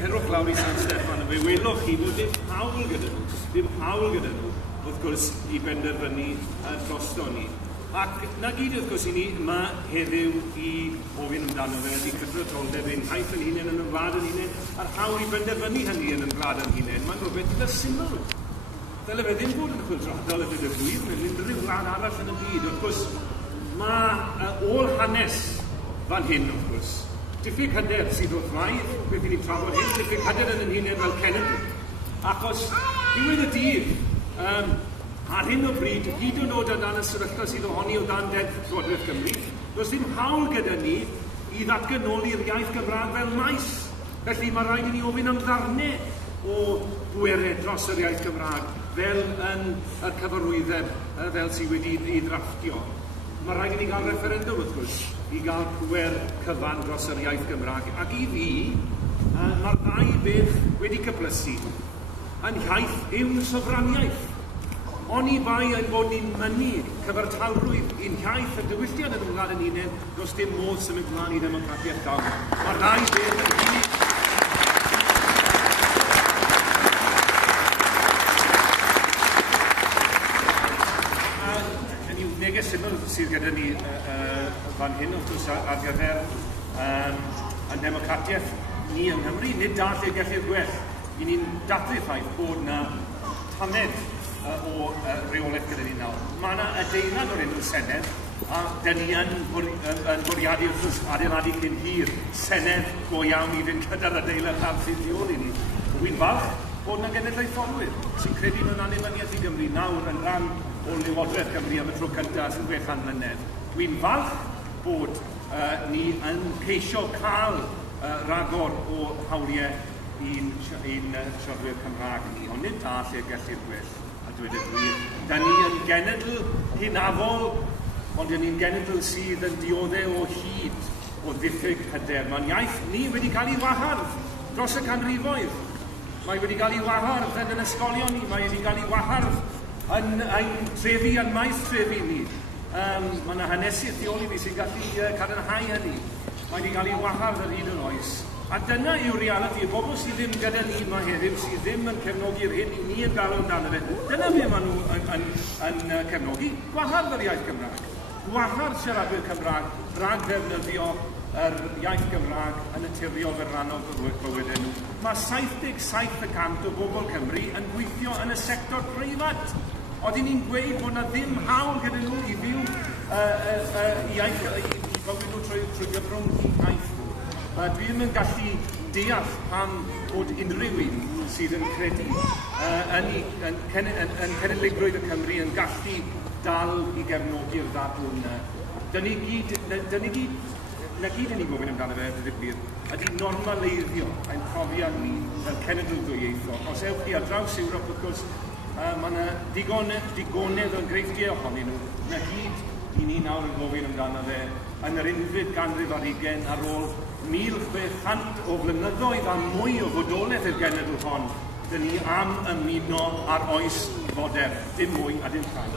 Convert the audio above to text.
cerwch lawr i San Steffan a fe welwch chi bod dim hawl gyda nhw. Dim hawl gyda nhw, wrth gwrs, i benderfynu drosto ni. Ac na gyd wrth gwrs i ni yma heddiw i ofyn amdano fe, ydy cydraddoldeb ein haith yn hunain yn y wlad yn hunain, a'r hawl i benderfynu hynny yn y wlad yn hunain. Mae'n rhywbeth gyda syml. Dyle fe ddim bod yn chwyldroadol y bydd y gwir, mewn unrhyw wlad arall yn y byd. Wrth gwrs, mae ôl hanes fan hyn, wrth gwrs. Diffyg hyder sydd wrth raidd, beth i ni'n trafod hyn, diffyg hyder yn hunain fel cenedl. Achos, diwedd y dydd, ar hyn o bryd, hyd yn oed dan y sefyllfa sydd ohoni o dan deddf Llywodraeth Cymru, does dim hawl gyda ni i ddatganoli'r iaith Gymraeg fel maes. Felly mae rhaid i ni ofyn am ddarnau o bwerau dros yr iaith Gymraeg fel yn y cyfarwyddeb fel sydd wedi ei drafftio. Mae rhaid i ni gael referendum, wrth gwrs, i gael pwer cyfan dros yr iaith Gymraeg. Ac i fi, mae'r ddau beth wedi cyplysu. Yn iaith yw'n sofraniaeth. Oni bai yn bod ni'n mynnu cyfartalrwydd i'n iaith y diwylliant yn ymwneud yn hunain, does dim modd symud mlaen i ddemocratiaeth llawn. Mae'r ddau beth yn unig. Hynny yw neges syml sydd gyda ni fan hyn wrth gwrs ar gyfer yn democratiaeth ni yng Nghymru, nid dall ei gellir gwell. I ni'n dathlu'r ffaith bod yna tamaid o reolaeth gyda ni nawr. Mae yna adeilad o'r enw Senedd, a dyn ni yn bwriadu adeiladu cyn hir Senedd go iawn i fynd gyda'r adeilad ar sydd tu ôl i ni. Wy'n falch bod yna genedlaetholwyr sy'n credu mewn annibyniaeth i Gymru nawr yn rhan o Lywodraeth Cymru am y tro cyntaf sy'n 600 mlynedd. Wy'n falch bod ni yn ceisio cael ragor o hawliau i'n siaradwyr Cymraeg ni, ond nid da lle gellir gwell. A dweud y gwir, da ni yn genedl hunafol, ond da ni'n genedl sydd yn dioddau o hyd o ddiffyg hyder. Mae'n iaith ni wedi cael ei wahardd dros y canrifoedd. Mae wedi cael ei wahardd yn ysgolion ni, mae wedi cael ei wahardd yn ein trefi, yn maes trefi ni. Mae yna hanesydd tu ôl i fi sy'n gallu cadarnhau hynny. Mae wedi cael ei wahardd ar hyd yn oes. A dyna yw reality, y bobl sydd ddim gyda ni yma heddiw, sydd ddim yn cefnogi'r hyn i ni yn galw amdano fe. Dyna fe maen nhw yn cefnogi, gwahardd yr iaith Gymraeg. Gwahardd siaradwyr Cymraeg, rhag ddefnyddio yr iaith Gymraeg yn naturiol fel rhan o bywydau nhw. Mae 77% o bobl Cymru yn gweithio yn y sector preifat. Oedden ni'n gweud bod yna ddim hawl gyda nhw i fyw i bywyd nhw trwy gyfrwng i iaith. Dwi ddim yn gallu deall pam bod unrhyw un sydd yn credu yn cenedligrwydd y Cymru yn gallu dal i gefnogi'r ddadl yna. Dyna gyd yn ei gofyn amdano fe, ddifyr, ydy normaleiddio ein profiad ni fel cenedl ddwyieithog. Os ewch chi ar draws Ewrop, wrth gwrs, mae yna digonedd o'n greifftau ohonyn nhw. Na gyd i ni nawr yn gofyn amdano fe yn yr 11th ganrif ar 20 ar ôl 1600 o flynyddoedd a mwy o fodolaeth i'r genedl hon. Dyn ni am ymuno ar oes fodern, dim mwy a dim llai.